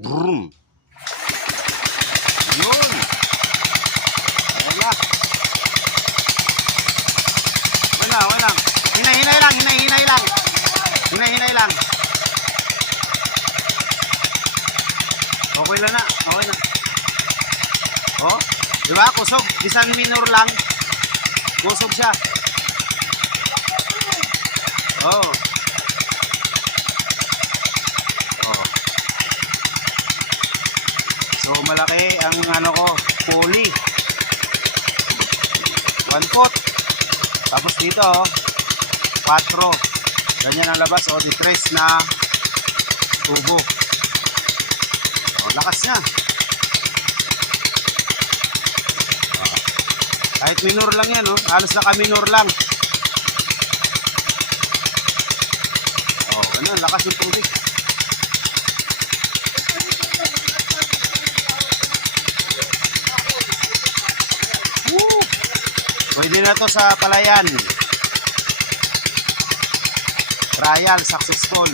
Brum. Yun. Wala. Wala. Hinay lang. Hinay lang. Okay na. Oh, di ba? Kusog. Bisan minor lang. Kusog siya. Oh. So malaki ang ano ko, pulley. 1 foot. Tapos dito, 4. Ganyan ang labas, di 3 na tubo. Lakas niya. Kahit minor lang yan, halos naka-minor lang. Lakas yung tubig. Pwede na to sa palayan. Trial successful.